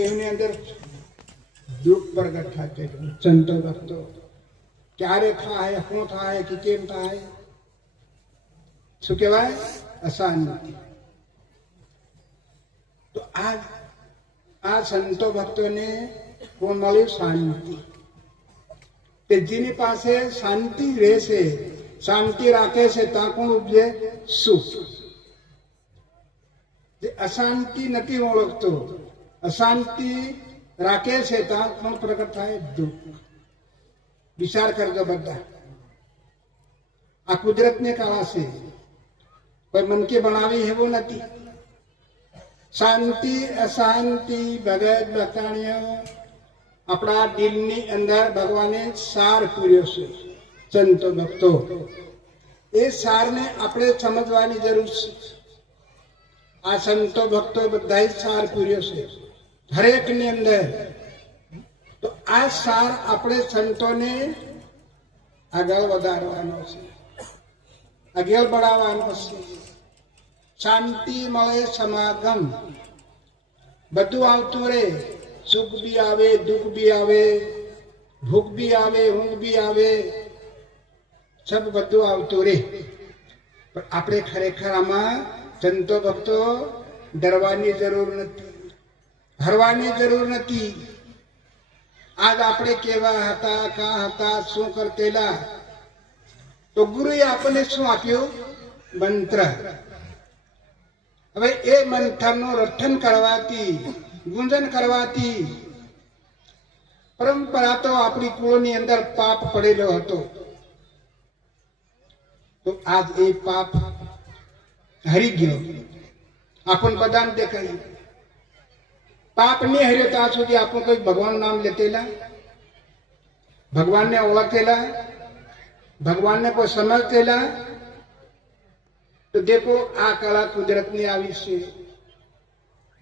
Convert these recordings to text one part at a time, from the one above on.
એમની અંદર દુઃખ પ્રગટ થાય સંતો ભક્તો ક્યારે થાય શું થાય કે કેમ થાય શું કહેવાય અશાંતિ. તો આ સંતો ભક્તોને કોણ મળ્યું શાંતિ કે જેની પાસે શાંતિ રહેશે શાંતિ રાખે છે ત્યાં કોણ ઉપજે સુખ. જે અશાંતિ નથી ઓળખતો અશાંતિ રાખે છે ત્યાં કોણ પ્રગટ થાય દુઃખ. વિચાર કરજો બધા આ કુદરતની કળા છે કોઈ મનકે બનાવી એવું નથી. શાંતિ અશાંતિ ભગત ભક્તાણીઓ આપણા દિલની અંદર ભગવાને સાર પૂર્યો છે. સંતો ભક્તો એ સારને આપણે સમજવાની જરૂર છે. આ સંતો ભક્તો બધા સાર પૂર્યો છે હરેકની અંદર. તો આ સાર આપણે સંતોને આગળ વધારવાનો છે આગળ બઢાવવાનો છે. શાંતિ મળે સમાગમ બધું આવતું રહે. સુખ બી આવે દુઃખ બી આવે ભૂખ બી આવે ઊંઘ બી આવે સબ બધું આવતું રહે. પણ આપણે ખરેખર આમાં સંતો ભક્તો ડરવાની જરૂર નથી હરવાની જરૂર નથી. આજ આપણે કેવા હતા કાં હતા શું કરતેલા તો ગુરુએ આપણને શું આપ્યું મંત્ર. હવે એ મંત્રનું રટન કરવાથી ગુંજન કરવાથી પરંપરા તો આપણી કુળની અંદર પાપ પડેલો હતો. તો આજ એ પાપ હરી ગયો. આપણ બધાને દેખાય પાપ નહીં હર્યો ત્યાં સુધી આપણું કોઈ ભગવાન નામ લેતેલા ભગવાનને ઓળખેલા ભગવાનને કોઈ સમજતેલા. તો દેખો આ કળા કુદરતની આવી છે.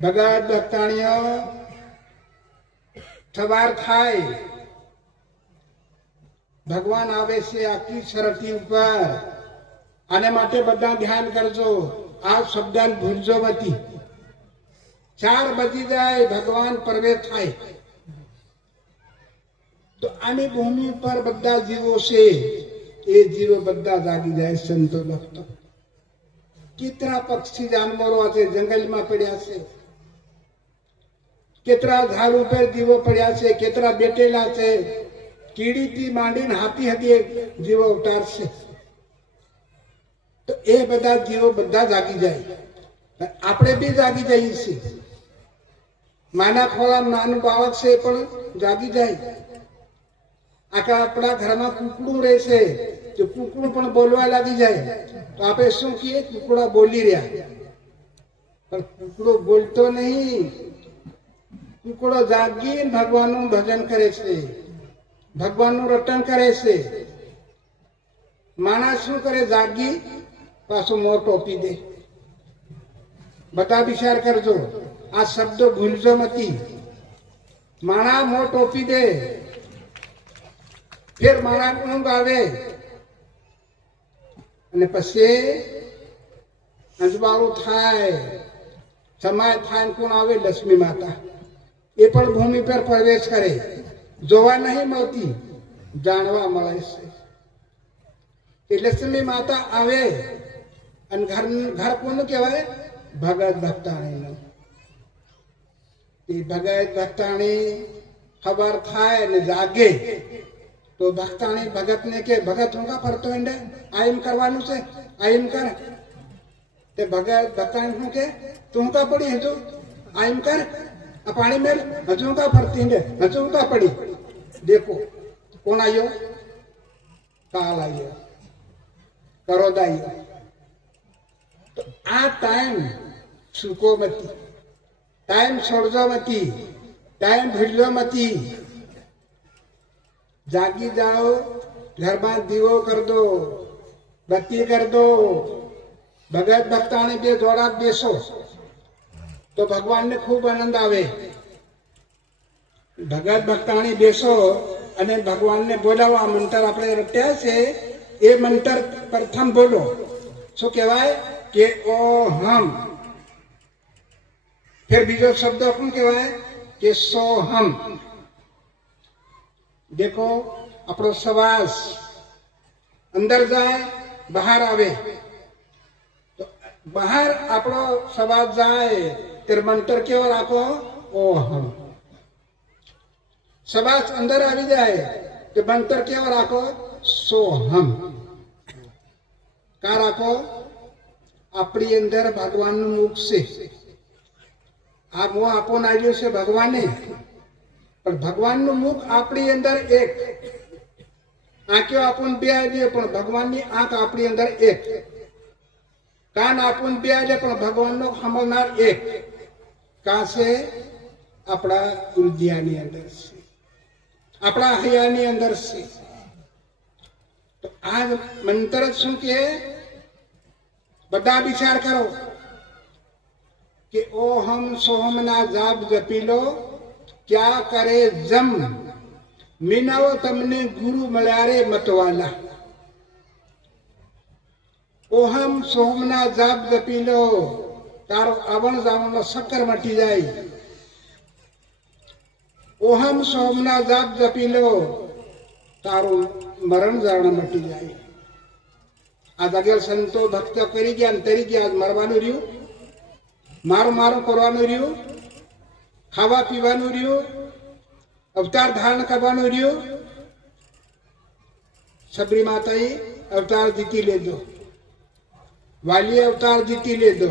ભગત ભક્તાણીઓ સવાર થાય ભગવાન આવે છે આખી શરતી ઉપર. આને માટે બધા ધ્યાન કરજો. આ શબ્દ ભૂલજો નથી. 4 બજી જાય ભગવાન પ્રવેશ થાય. તો આની ભૂમિ પર બધા જીવો છે એ જીવો બધા જાગી જાય. સંતો ભક્તો કેટલા પક્ષી જાનવરો છે જંગલમાં પડ્યા છે કેટલા ઝાડ ઉપર જીવો પડ્યા છે કેટલા બેઠેલા છે. કીડીથી માંડીને હાથી હદી જીવો અવતાર છે. તો એ બધા જીવો બધા જાગી જાય. આપણે બી જાગી જઈએ છીએ. માના ખોળા નાનું બાળક છે પણ જાગી જાય. આખા આપણા ઘરમાં કૂકડું રહેશે તો કૂકડું પણ બોલવા લાગી જાય. તો આપણે શું કહીએ કૂકડા બોલી રહ્યા પણ કૂકડો બોલતો નહીં. કૂકડો જાગીને ભગવાનનું ભજન કરે છે ભગવાનનું રટન કરે છે. માણસ શું કરે જાગી પાછું મોં ટોપી દે. બધા વિચાર કરજો આ શબ્દો ભૂલજો નથી. માણા મોં ટોપી દે ફેર માણા ઊંઘ આવે અને પછી અંજવાળું થાય સમાય થાય. કોણ આવે લક્ષ્મી માતા. એ પણ ભૂમિ પર પ્રવેશ કરે. જોવા નહીં મળતી જાણવા મળે છે. એ લક્ષ્મી માતા આવે અને ઘર કોનું કહેવાય ભગત ભક્તાણીનું. એ ભગત ભક્તાણી ખબર થાય ને જાગે તો ભક્તાણી ભગતને કે ભગત હું કા ફરતો ઈંડે આ એમ કરવાનું છે આ એમ કર. તે ભગત ભક્તાણી શું કે તું કા પડી હજુ આ એમ કર આ પાણી મેલ હજુ કા ફરતી ઈંડે હજુ કા પડી. દેખો કોણ આવ્યો કાલ આવ્યો કરોદ આવ્યો. તો આ ટાઈમ સુકો મતી ટાઈમ છોડજો મતી ટાઈમ ભૂલજો મતી. જાગી જાઓ ઘરમાં દીવો કર દો બત્તી કર દો. ભગત ભક્તાણી બે જોડા બેસો તો ભગવાનને ખૂબ આનંદ આવે. ભગત ભક્તાણી બેસો અને ભગવાનને બોલાવો. આ મંત્ર આપણે રટ્યા છે એ મંત્ર પ્રથમ બોલો. શું કહેવાય કે ઓ હમ. ફેર બીજો શબ્દ શું કહેવાય કે સોહમ। देखो આપણો શ્વાસ અંદર જાય બહાર આવે, તો બહાર આપણો શ્વાસ જાય ત્યારે મંત્ર કેવો રાખો? ઓહમ। શ્વાસ અંદર આવી જાય તો મંત્ર કેવો રાખો? સોહમ। કા રાખો? આપણી અંદર ભગવાનનું મુખ છે, આ મોહ આપોને આવ્યો છે ભગવાને, પણ ભગવાનનું મુખ આપણી અંદર એક, આંખો આપણને બે આવી પણ ભગવાનની આંખ આપણી અંદર એક, કાન આપણને બે આવી પણ ભગવાનનો સાંભળનાર એક, કા છે? આપણા હૃદયની અંદર છે, આપણા હૈયાની અંદર છે। તો આ મંત્ર શું કે? બધા વિચાર કરો કે ઓહમ સોહમ ના જાપ જપી લો, ક્યાં કરે જમ, મીનાવો તમને ગુરુ મળ્યા રે મતવાલા। ઓહમ સોહમ ના જાપ જપી લો, તારો આવણ જાવણનો શક્કર મટી જાય। ઓહમ સોહમ ના જાપ જપી લો, તારું મરણ જાવણ મટી જાય। આ જગ્યા સંતો ભક્તો કરી ગયા ને તરી ગયા, મરવાનું રહ્યું, મારું મારું કરવાનું રહ્યું, ખાવા પીવાનું રહ્યું, અવતાર ધારણ કરવાનું રહ્યું। સબરી માતાએ અવતાર જીતી લેજો, વાલી અવતાર જીતી લેજો,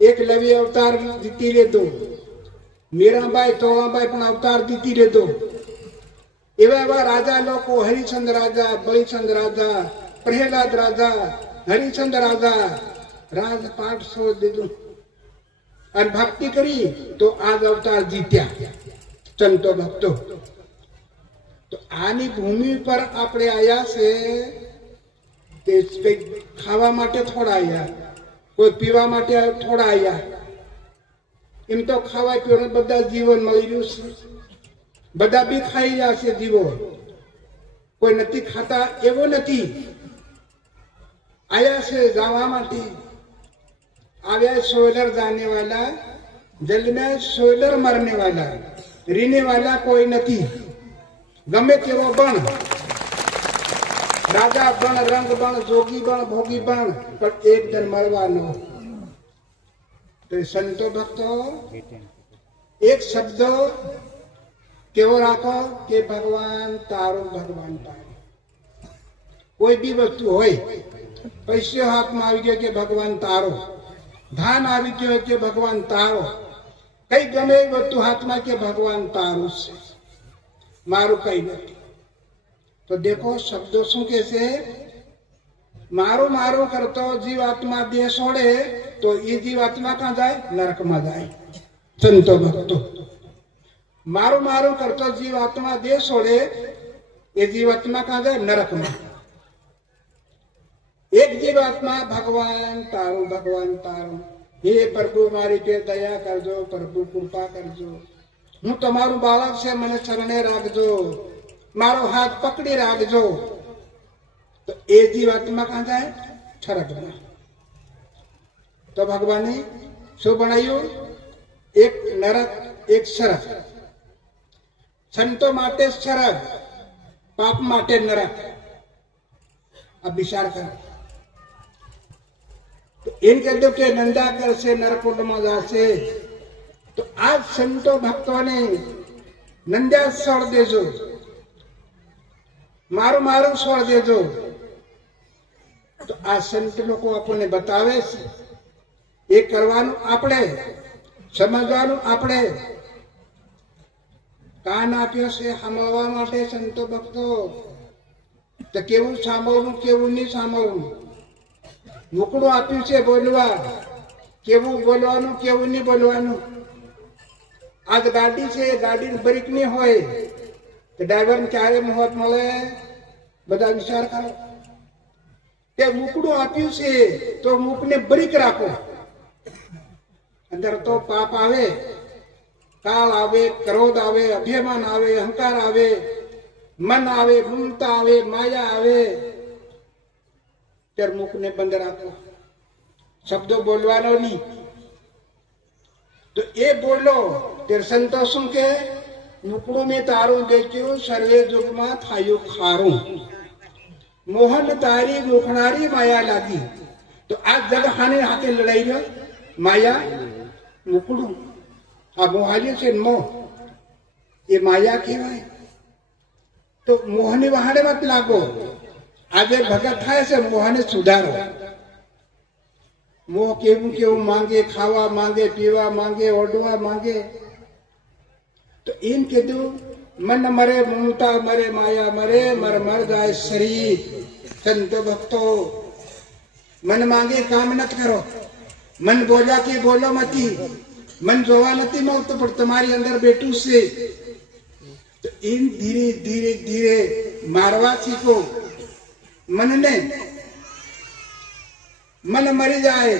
એકલવ્ય અવતાર જીતી લેજો, મીરાબાઈ તોળાબાઈ પણ અવતાર જીતી લેજો। એવા એવા રાજા લોકો, હરિચંદ રાજા, બળીચંદ રાજા, પ્રહલાદ રાજા, હરિચંદ રાજા, રાજપાટ છોડ દીધું અને ભક્તિ કરી તો આજ અવતાર જીત્યા સંતો ભક્તો। તો આની ભૂમિ પર આપણે આયા છે તે કંઈક ખાવા માટે થોડા આયા, કોઈ પીવા માટે થોડા આયા। એમ તો ખાવા પીવાનું બધા જીવન મળી રહ્યું છે, બધા બી ખાઈ રહ્યા છે જીવો, કોઈ નથી ખાતા એવો નથી। आया से जावा माटी आया सोलर जाने वाला, जल में सोलर मरने वाला, रहने वाला कोई नहीं। गमे तेवो बण, राजा बण, रंग बण, जोगी बण, भोगी बण, पर एक दिन मरवानो। तो संतो भक्तो एक शब्द केवो राखो के भगवान तारो, भगवान तारो। कोई भी वस्तु होय, पैसे हाथ में આવી ગયો કે ભગવાન તારો, ધાન આવી ગયો કે ભગવાન તારો, કઈ ગમે વસ્તુ હાથમાં કે ભગવાન તારું છે, મારું કઈ નથી। તો દેખો શબ્દો શું કે છે? મારું મારું કરતો જીવાત્મા દેહ છોડે તો એ જીવાત્મા ક્યાં જાય? નરકમાં જાય। સંતો ભક્તો મારું મારું કરતો જીવાત્મા દેહ છોડે એ જીવાત્મા ક્યાં જાય? નરકમાં। एक जीवात्मा भगवान तारो, भगवान तारो। हे प्रभु मारी पे दया करजो, प्रभु कृपा करजो, हूँ तमारू बालक से मने चरणे राखजो, मारो हाथ पकड़ी राखजो। तो ए जीवात्मा कहाँ जाए? छरक में। तो भगवान ने शो बनायु? एक नरक, एक सरक। संतो माटे सरक, पाप माटे नरक। अब विचार कर, तो इन कह दो कि नंदा कर से नरकुंड में जासे। तो आज संतो भक्तों ने नंदा छोड़ देजो, मारो मारो छोड़ देजो। तो आज संत लोग अपने बतावे ये करवानु आपणे, समझवानु आपणे। कान आप्यो से सांभळवा माटे संतो भक्तो, तो केवुं सांभळવું केवुं नहीं सांभळવું, मुकड़ो आप्યું છે બોલવા, કેવું બોલવાનું કેવું નહીં બોલવાનું। આજ ગાડી છે, ગાડી બ્રેક નહીં હોય તો ડ્રાઈવરને ક્યારે મોહત મળે? બધા વિચાર કરો। તે મુકડું આપ્યું છે તો મુકને બ્રેક રાખો। અંદર તો પાપ આવે, કાળ આવે, ક્રોધ આવે, અભિમાન આવે, અહંકાર આવે, मन आवे, ममता आवे, माया आवे, त्यार मुख ने बंद राखो, शब्दों बोलवानो नहीं। तो ये बोलो ત્યારે સંતો શું કે મુકડું મેં તારું દેખ્યું સર્વે યુગમાં થાયું ખારું, મોહન તારી મુખનારી માયા લાગી. તો આ જગ હાને હાથે લડાઈ રહ્યો માયા મુકડું, આ મોહાલ્યું છે મોહ, એ માયા કહેવાય. તો મોહની વહાડે મત લાગો. આજે ભગત થાય છે મોહને સુધારો. મોહ કેવું કેવું માંગે, ખાવા માંગે, પીવા માંગે, ઓઢવા માંગે. તો એમ કીધું મન મરે મમતા મરે માયા મરે, મર મર જાય શરીર. સંતો ભક્તો મન માંગે કામ નત કરો, મન બોલ્યા કે બોલો મતી, મન જોવા નથી મળતું પણ તમારી અંદર બેઠું છે. તો એમ ધીરે ધીરે ધીરે મારવા શીખો મનને. મન મરી જાય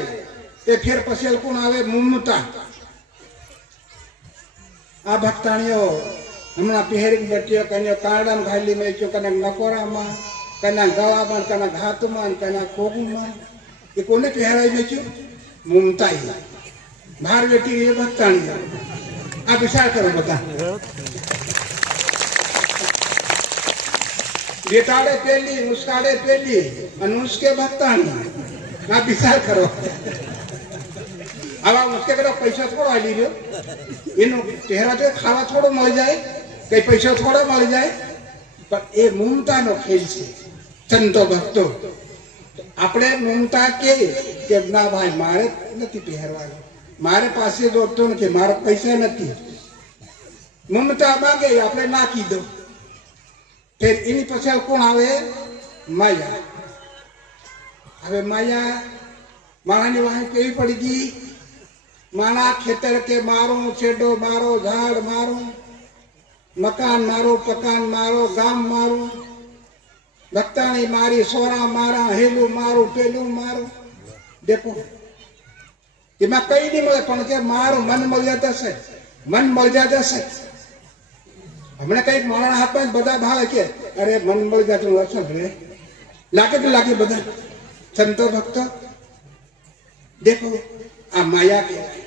તે ફેર પછી કોણ આવે મમતા. આ ભક્તાણીઓ હમણાં પહેરી બેઠ્યો, કને કારડામાં ઘાલી મેચ્યો, કને નકોરામાં, કના ગળામાં, કના ઘાતમાં, કના કોગમાં. એ કોને પહેરાવી મેચ્યું? મમતા. બહાર બેઠી એ ભક્તાણીઓ. આ વિચાર કરો બધા. બેટાડે પેલી, મુસ્કાડે પેલી, અને મુસ્કે ભક્તાણી. આ વિચાર કરો. આવા મુસ્કે કરો પૈસા થોડો આવી રહ્યો, એનો ચહેરા તો ખાવા થોડો મળી જાય, કઈ પૈસા થોડા મળી જાય, પણ એ મમતાનો ખેલ છે. સંતો ભક્તો આપણે મમતા કે ના ભાઈ મારે નથી પહેરવાનું, મારે પાસે જોતો નથી, મારા પૈસા નથી. મમતા માંગે આપણે નાખી દો. ફેર એની પછી કોણ આવે? માયા. હવે માયા માણાની વાહે કેવી પડી ગઈ? માણા ખેતર કે મારો, છેડો મારો, ઝાડ મારો, મકાન મારો, પકાન મારો, ગામ મારું, ભક્તાણી મારી, સોરા મારા, હેલું મારું, પેલું મારું. દેખો એમાં કઈ નહીં મળે, પણ કે મારું મન મળી જશે, મન મળી જશે. હમણાં કઈક મારા હાથમાં બધા ભાવે કે અરે મન મળી જતું અસર રે લાગે તો લાગે બધા. સંતો ભક્તો દેખો આ માયા કહેવાય.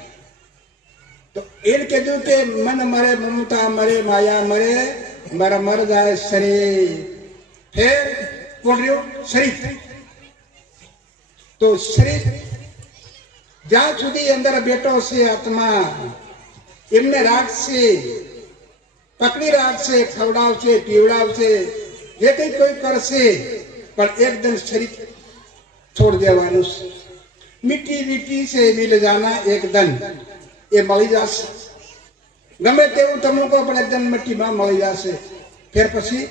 તો એને કીધું કે મન મરે મમતા મરે માયા મરે, મારા મર જાય શરીર. ફેર કોણ રહ્યું? શરીર. તો શરીર જ્યાં સુધી અંદર બેઠો છે આત્મા, એમને રાખશે, પકડી રાખશે, ખવડાવશે, પીવડાવશે, જે કઈ કોઈ કરશે, પણ એકદમ શરીર છોડ દેવાનું છે. મીઠી મીઠી છે મિલ જાના એકદમ, એ મળી જશે. ગમે તેવું તમે કહો પણ એકદમ મીઠીમાં મળી જશે. ફેર પછી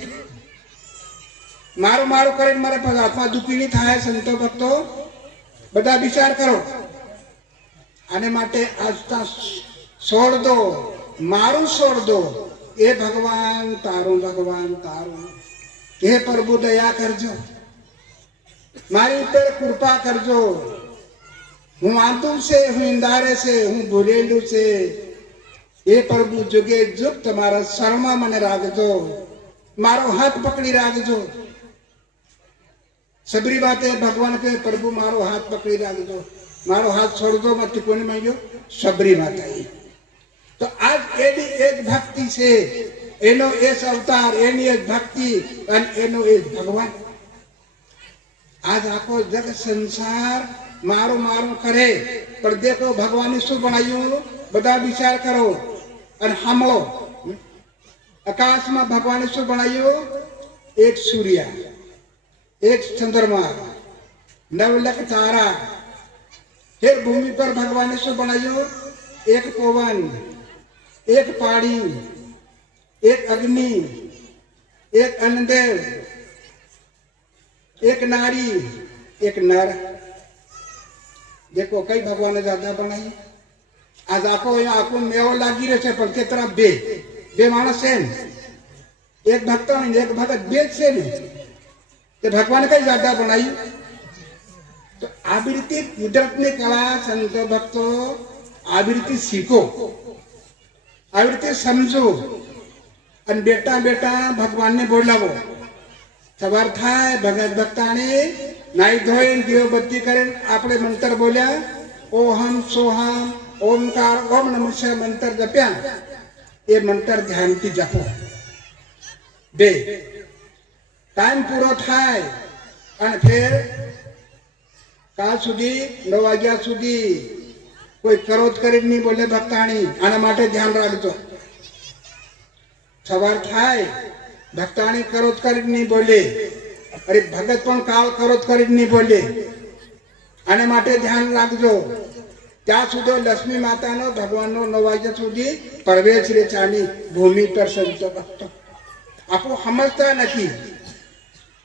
મારું મારું કરીને મારે પછી આત્મા દુઃખી નહીં થાય. સંતો ભક્તો બધા વિચાર કરો. આને માટે આજતા છોડ દો, મારું છોડ દો. એ ભગવાન તારું, ભગવાન તારું. હે પ્રભુ દયા કરજો, મારી ઉપર કૃપા કરજો. હું આંતું છે, હું ઇંધારે છે, હું ભૂલેલું છે. એ પ્રભુ જુગે જુગ તમારા શરણમાં મને રાખજો, મારો હાથ પકડી રાખજો. સબરી બાતે ભગવાન કહે પ્રભુ મારો હાથ પકડી રાખજો, મારો હાથ છોડજો મત. કોને માંગ્યો? સબરી માતાએ. તો આજ એની એક ભક્તિ છે, એનો એક અવતાર, એની એક ભક્તિ અને એનો એક ભગવાન. આજ આખો જગ સંસાર મારું મારું કરે, પણ દેખો ભગવાને શું બનાવ્યું? બધા વિચાર કરો અને સાંભળો. આકાશમાં ભગવાને શું બનાવ્યું? એક સૂર્ય, એક ચંદ્રમા, 9 લાખ તારા. ફેર ભૂમિ પર ભગવાને શું બનાવ્યું? એક પવન, એક પાણી, એક અગ્નિ, એક અન્નદેવ, એક નારી, એક નર. દેખો કઈ ભગવાને જ્યાદા બનાવી? આજ આખો મેવો લાગી રહ્યો છે, પણ કેટલા? બે માણસ છે ને, એક ભક્ત ને એક ભગત, બે જ છે ને. તે ભગવાને કઈ જ્યાદા બનાવ્યું? તો આવી રીતે કુદરતની કળા સંતો ભક્તો આવી રીતે શીખો, આવી રીતે સમજો અને બેટા બેટા ભગવાનને બોલાવો. સવાર થાય ભગત ભક્તાને નાઈ ધોઈને દીવો બત્તી કરીને આપણે મંત્ર બોલ્યા, ઓહમ સોહમ ઓમકાર ઓમ નમઃ શિવાય મંત્ર જપ્યા એ મંત્ર ધ્યાનથી જપો. બે ટાઈમ પૂરો થાય અને ફેર કાલ સુધી 9 વાગ્યા સુધી કોઈ કરોત કરી નહીં બોલે ભક્તાણી, આના માટે ધ્યાન રાખજો. સવાર થાય ભક્તાણી કરોત કરી નહીં બોલે, અરે ભગત પણ કાલ કરોત કરી નહીં બોલે, આના માટે ધ્યાન રાખજો. ત્યાં સુધી લક્ષ્મી માતાનો ભગવાનનો 9 વાગ્યા સુધી પ્રવેશ રે ચાની ભૂમિ પર સંતો ભક્તો. આપણું સમજતા નથી,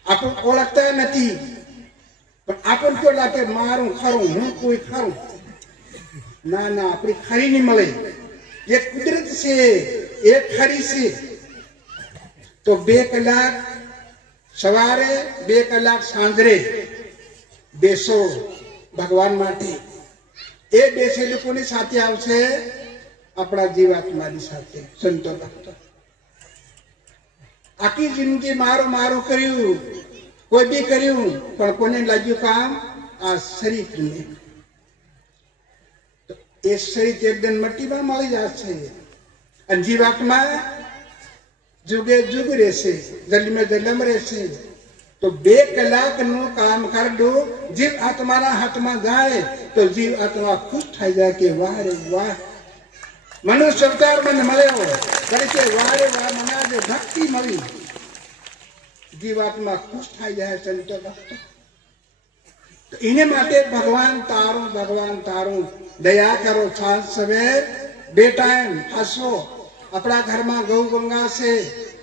આપણું ઓળખતા નથી, પણ આપણને કેવું લાગે મારું ખરું, હું કોઈ ખરું. ના ના, આપણી ખરી નહીં મળે. એ કુદરત છે, એ ખરી છે. તો 2 કલાક સવારે 2 કલાક સાંજરે બેસો ભગવાન માટે. એ બેસેલું કોની સાથે આવશે? આપણા જીવાત્માની સાથે. સંતો ભક્તો આખી જિંદગી મારું મારું કર્યું, કોઈ બી કર્યું, પણ કોને લાગ્યું કામ? આ શરીરને. એ શરીર એકદમ મટ્ટીમાં મળી જશે અને જીવાત્મા જુગે જુગ રહેશે, જન્મે જન્મ રહેશે. તો 2 કલાકનું કામ કરડું જીવ આત્માના હાથમાં જાય તો જીવ આત્મા ખુશ થઈ જાય કે વાહ રે વાહ, મનુષ્ય અવતાર મને મળ્યો. કરે છે વાહ રે વાહ, મને આજે ભક્તિ મળી. જીવાત્મા ખુશ થઈ જાય. સંતો ભક્તો એને માટે ભગવાન તારું, ભગવાન તારું, દયા કરો. સાંજ સવેર 2 ટાઈમ હસો. આપણા ઘરમાં ગૌ ગંગા છે,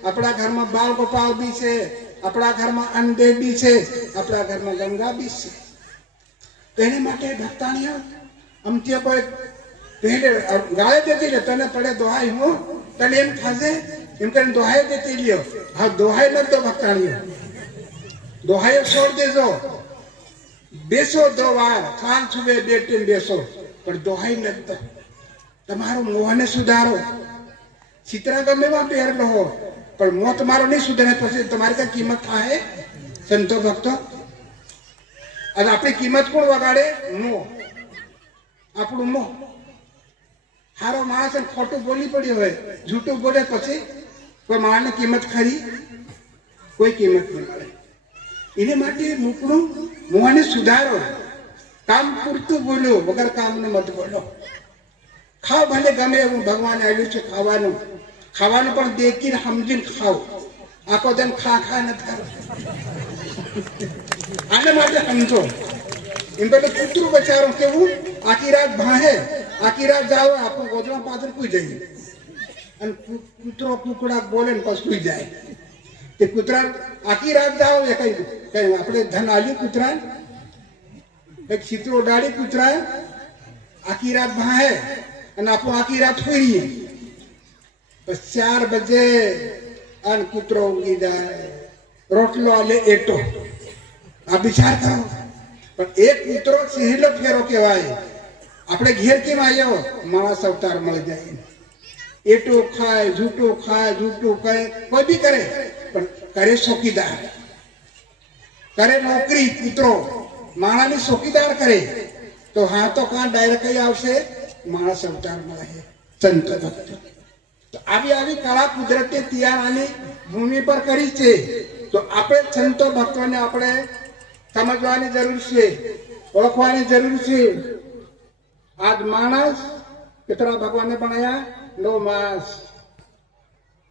આપણા ઘરમાં બાલ ગોપાલ બી છે, આપણા ઘરમાં અન્નદેવ બી છે, આપણા ઘરમાં ગંગા બી છે. તો એને માટે ભક્તાણીઓ અમથી કોઈ ગાળે દેતી લે, તને પડે દોહાઈ હું, તને એમ થશે એમ કરીને દોહાઈ દેતી લ્યો. હા, દોહાઈ નથી તો ભક્તાણીઓ, દોહાઈ છોડ દેજો. બેસો 2 વાર, સાંજ સુબે 2 ટાઈમ બેસો, પણ દોહાઈ નથી તો. તમારું મોહને સુધારો. ચિત્રા ગમે એવા પહેરેલો હો, પણ મોં તમારો નહીં સુધરે પછી તમારી કઈ કિંમત થાય? સંતો ભક્તો અને આપણી કિંમત કોણ વગાડે? મોં. આપણું મોં. હારો માણસ ખોટું બોલી પડ્યું હોય, જૂઠું બોલે પછી કોઈ માણસની કિંમત ખરી? કોઈ કિંમત નહીં મળે. એને માટે મૂકનું મોંને સુધારો. કામ પૂરતું બોલો, વગર કામનું મત બોલો. ખાવ ભલે ગમે એવું, ભગવાન આવ્યું છે ખાવાનું, ખાવાનું પણ દેખીને સમજીને ખાવ. આખો દિન ખા ખા નથી કરો. આના માટે સમજો. એમ તો કૂતરું બચારું કેવું, આખી રાત ભાહે, આખી રાત જાવ, આપણું ગોદડા પાછળ કુઈ જઈએ અને કૂતરો કુકડા બોલે ને પછી કુઈ જાય. તે કૂતરા આખી રાત જાઓ, એ કઈ કઈ આપણે ધન આલ્યું કૂતરા, કઈક ચિત્રો ઉડાડી કૂતરા, આખી રાત ભાહે અને આપણું આખી રાત ફેરીએ. પછી 4 બજે અને કૂતરો ઊંઘી જાય, રોટલો આલે એટો. આ વિચાર કરો. પણ એક કૂતરો સહેલો ફેરો કહેવાય. આપણે ઘેર કેમ આવ્યો? માણસ અવતાર મળી જાય. એટો ખાય, જૂઠું ખાય, જૂઠું કહે, કોઈ બી કરે, પણ કરે ચોકીદાર, કરે નોકરી. કૂતરો માણાની ચોકીદાર કરે તો હા તો કાં ડાયરેક્ટ કઈ આવશે? માણસ અવતાર મળે. સંત ભક્ત તો આવી આવી કળા કુદરતે તિયારાની ભૂમિ પર કરી છે. તો આપણે સંતો ભક્તોને આપણે સમજવાની જરૂર છે, ઓળખવાની જરૂર છે. આજ માણસ કેટલા ભગવાને બનાયા? 9 માસ.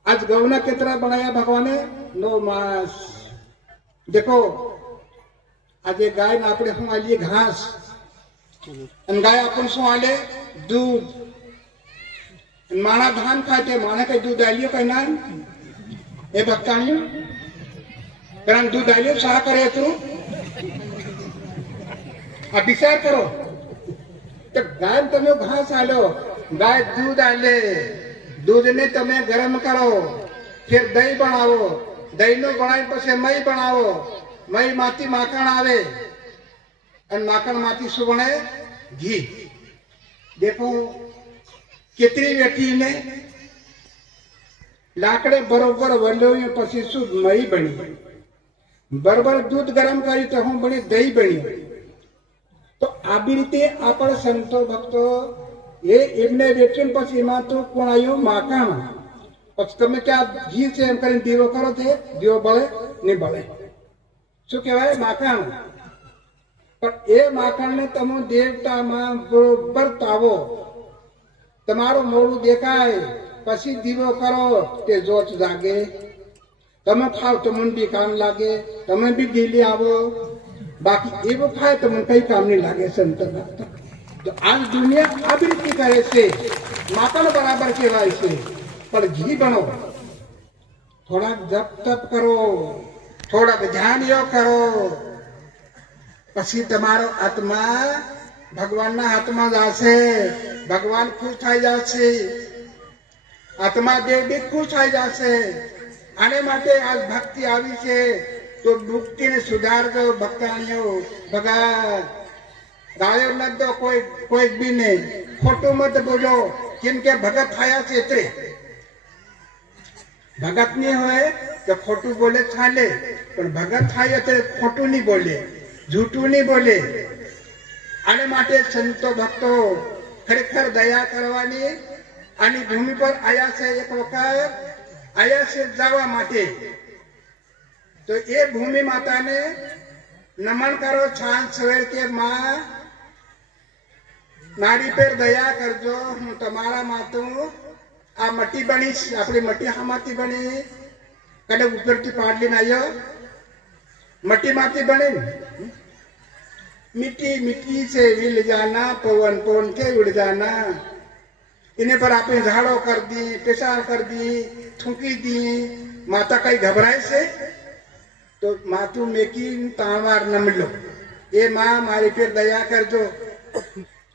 આજ ગૌને કેટલા બનાયા ભગવાને? 9 માસ. દેખો આજે ગાય ને આપણે શું આલીએ? ઘાસ. અને ગાય આપણને શું આલે? દૂધ. માણા ધાન ખાતે માણે કઈ દૂધ આલ્યો? કઈ ના. એ ભક્તાણીઓ કારણ દૂધ આલ્યો શા કરે તું? આ વિચાર કરો. તો ગાય તમે ઘાસ આલ્યો, ગાય દૂધ આલે, દૂધને તમે ગરમ કરો, ફેર દહીં બનાવો, દહીંનું બનાવી પછી મય બનાવો, મય માંથી માખણ આવે અને માખણ માંથી શું બને? ઘી. દેખો કેટલી વેઠીને લાકડે બરોબર વલોવ્યું પછી શું મય બની. બરોબર દૂધ ગરમ કરી તો હું બની દહીં બની. તો આવી રીતે આપણા સંતો ભક્તો એમને વેચીને પછી એમાં તો કોણ આવ્યું માખણ. પછી તમે ત્યાં ઘી છે એમ કરીને દીવો કરો તે દીવો બળે નહીં બળે. શું કહેવાય? માખણ. પણ એ માખણને તમે દેવતામાં બરોબર તાવો, તમારું મોડું દેખાય પછી દીવો કરો તે જોત જાગે. તમે ખાવ તો મને બી કામ લાગે, તમે બી ડેલી આવો. બાકી એવું ખાય તો મને કઈ કામ નહીં લાગે. સંત ભક્ત તો આ દુનિયા આવી રીતે કરે છે. માખણ બરાબર કહેવાય છે. પણ ઘી બનો, થોડાક જપ તપ કરો, થોડાક ધ્યાન યોગ કરો, પછી તમારો આત્મા ભગવાનના હાથમાં જશે. ભગવાન ખુશ થઈ જશે, આત્મા દેવ બી ખુશ થઈ જશે. આને માટે આજ ભક્તિ આવી છે. તો ભક્તિને સુધારજો ભક્તાણીઓ. ભગત ગાયો ન દો કોઈ બી નહીં. ખોટું મત બોલો, કેમ કે ભગત થયા છે તે ભગત નહીં હોય તો ખોટું બોલે ચાલે, પણ ભગત થાય તો ખોટું નહીં બોલે, જૂઠું નહીં બોલે. આને માટે સંતો ભક્તો ખરેખર દયા કરવાની. આની ભૂમિ પર આયા છે, એક વખત આયા છે જવા માટે. તો એ ભૂમિ માતાને નમન કરો સાંજ સવેર કે માં મારી પર દયા કરજો. હું તમારા માતું આ મટી બનીશ. આપણી મટી હામાંથી બની? કને ઉપરથી પાડલીને આવ્યો મટી માંથી બની. मिट्टी मिट्टी से मिल जाना, पवन पवन के उड़ जाना. इन्हें पर आपने झाड़ो कर दी, पेशाब कर दी, थूकी दी. माता कहीं घबराए से तो मातु मेकी तांवार न मिलो. ये माँ मारी पे दया कर जो.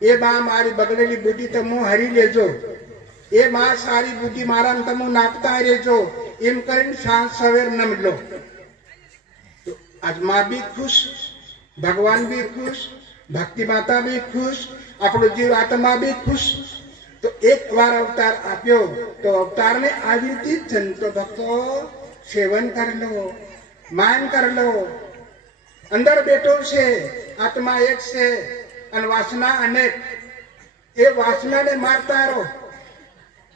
ये माँ मारी बगड़ेली बुद्धि तमो हरी ले जो. ये माँ सारी बुद्धि मारा तमो नापता रे जो. इम करीन सांझ सवेर न मिलो. तो आज माँ भी खुश, भगवान भी खुश, भक्ति माता भी खुश, આપણો જીવ આત્મા भी खुश. तो एक बार अवतार आप्यो तो अवतार ने આવી રીતે સંતો ભક્તો સેવન કરી લો, માન કરી લો. અંદર બેઠો છે આત્મા એક છે અને વાસના અનેક. એ વાસનાને મારતા રહો.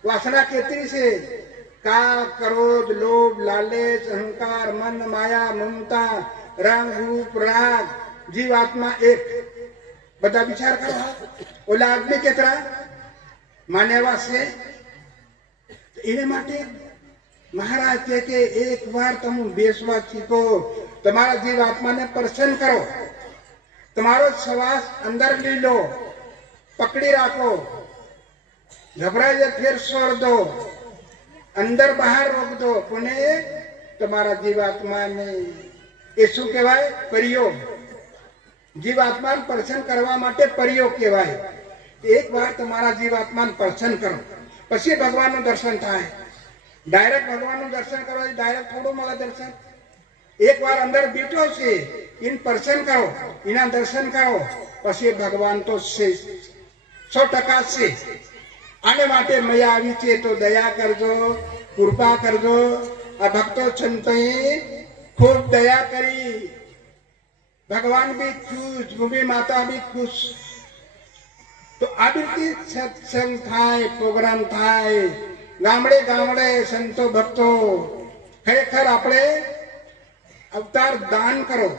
વાસના કેટલી છે? કામ, ક્રોધ, લોભ, લાલચ, અહંકાર, મન, માયા, મમતા, રંગ, રૂપ, રાગ. જીવાત્મા એક. બધા વિચાર કરો. ઓલા આદમી કેટલા માન્યવા છે? એને માટે મહારાજ કહે કે એક વાર તમે બેસવા શીખો, તમારા જીવાત્માને પ્રસન્ન કરો. તમારો શ્વાસ અંદર લઈ લો, પકડી રાખો, ઘબરાઈ જાય ફેર છોડ દો, અંદર બહાર રોક દો. પણ તમારા જીવાત્માને એ શું કહેવાય? પ્રયોગ. જીવાત્માને પ્રસન્ન કરવા માટે પ્રયોગ કહેવાય. એક વાર તમારા જીવાત્માને પ્રસન્ન કરો, પછી ભગવાનનું દર્શન થાય. ડાયરેક્ટ ભગવાનનું દર્શન કરવા ડાયરેક્ટ થોડું મળે દર્શન. એક વાર અંદર બેઠો છે, એને પ્રસન્ન કરો, એના દર્શન કરો, પછી ભગવાન તો છે 100% છે. આને માટે મયા આવી છે. તો દયા કરજો, કૃપા કરજો. આ ભક્તો સંતોએ ખૂબ દયા કરી. ભગવાન બી ખુશ, ભૂમિ માતા બી ખુશ. તો આવી રીતે સત્સંગ થાય, પ્રોગ્રામ થાય. ગામડે ગામડે સંતો ભક્તો ખરેખર આપણે અવતાર દાન કરો.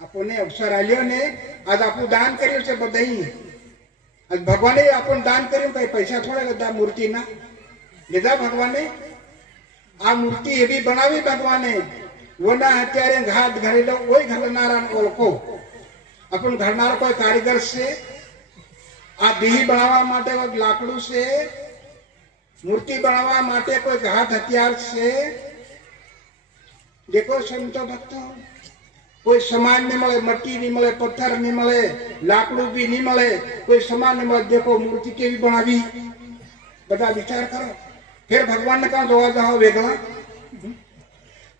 આપણને અવસર આલ્યો ને, આજ આપણું દાન કર્યું છે બધા. આજ ભગવાને આપણને દાન કર્યું. કઈ પૈસા થોડા લીધા, મૂર્તિના લીધા ભગવાને. આ મૂર્તિ એવી બનાવી ભગવાને. વના અત્યારે ઘાટ ઘરેલો કોઈ ઘરનારા ઓળખો. આપણને ઘરનારો કોઈ કારીગર છે? આ બીહી બનાવવા માટે કોઈ લાકડું છે? મૂર્તિ બનાવવા માટે કોઈ ઘાટ હથિયાર છે? દેખો સંતો ભક્તો, કોઈ સમાન નહીં મળે, મટ્ટી નહીં મળે, પથ્થર નહીં મળે, લાકડું બી નહીં મળે, કોઈ સમાન નહીં મળે. દેખો મૂર્તિ કેવી બનાવી. બધા વિચાર કરો. ફેર ભગવાનને કાં જોવા જાઓ વેગળા?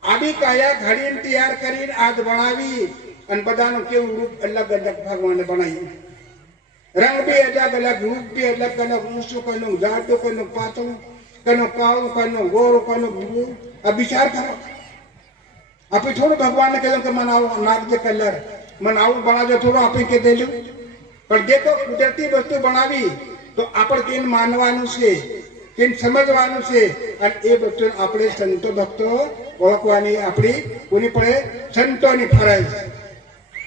આવી કાયા ઘડીને તૈયાર કરીને આજ બનાવી અને બધાનું કેવું રૂપ અલગ અલગ ભગવાને બનાવ્યું. રંગ બી અલગ અલગ, રૂપ બી અલગ અલગ. ઊંચું કોઈનું જાડું, કોઈનું પાતળું, કોઈનું કાળું, કોઈનું ગોળ, કોઈનું ભૂરું. આ વિચાર કરો. આપણે થોડું ભગવાનને કહ્યું કે મને નાખજે કલર, મને આવું બનાવજો થોડું આપી કે દેલું. પણ જે તો કુદરતી વસ્તુ બનાવી તો આપણે તેને માનવાનું છે, તેને સમજવાનું છે, અને એ વસ્તુ આપણે સંતો ભક્તો ઓળખવાની આપણી પૂરી પડે સંતોની ફરજ.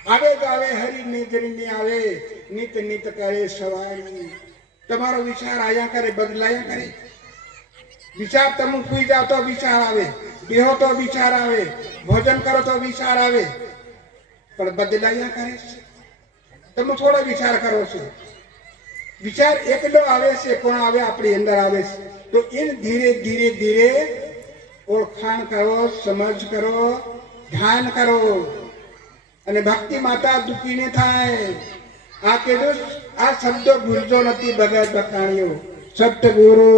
આવે તો આવે હરી નિદ્રની આવે, નિત નિત કરે સવારી. તમારો વિચાર આયા કરે, બદલાયા કરે. વિચાર તમે સુઈ જાઓ તો વિચાર આવે, બેહો તો વિચાર આવે, ભોજન કરો તો વિચાર આવે, પણ બદલાયા કરે છે. તમે થોડો વિચાર કરો છો. વિચાર એકલો આવે છે, પણ આવે આપણી અંદર આવે છે. તો એને ધીરે ધીરે ધીરે ઓળખાણ કરો, સમજ કરો, ધ્યાન કરો, અને ભક્તિ માતા દુખીને થાય. આ કીધું, આ શબ્દો ભૂલજો નથી ભગત ભક્તાણીઓ. સતગુરુ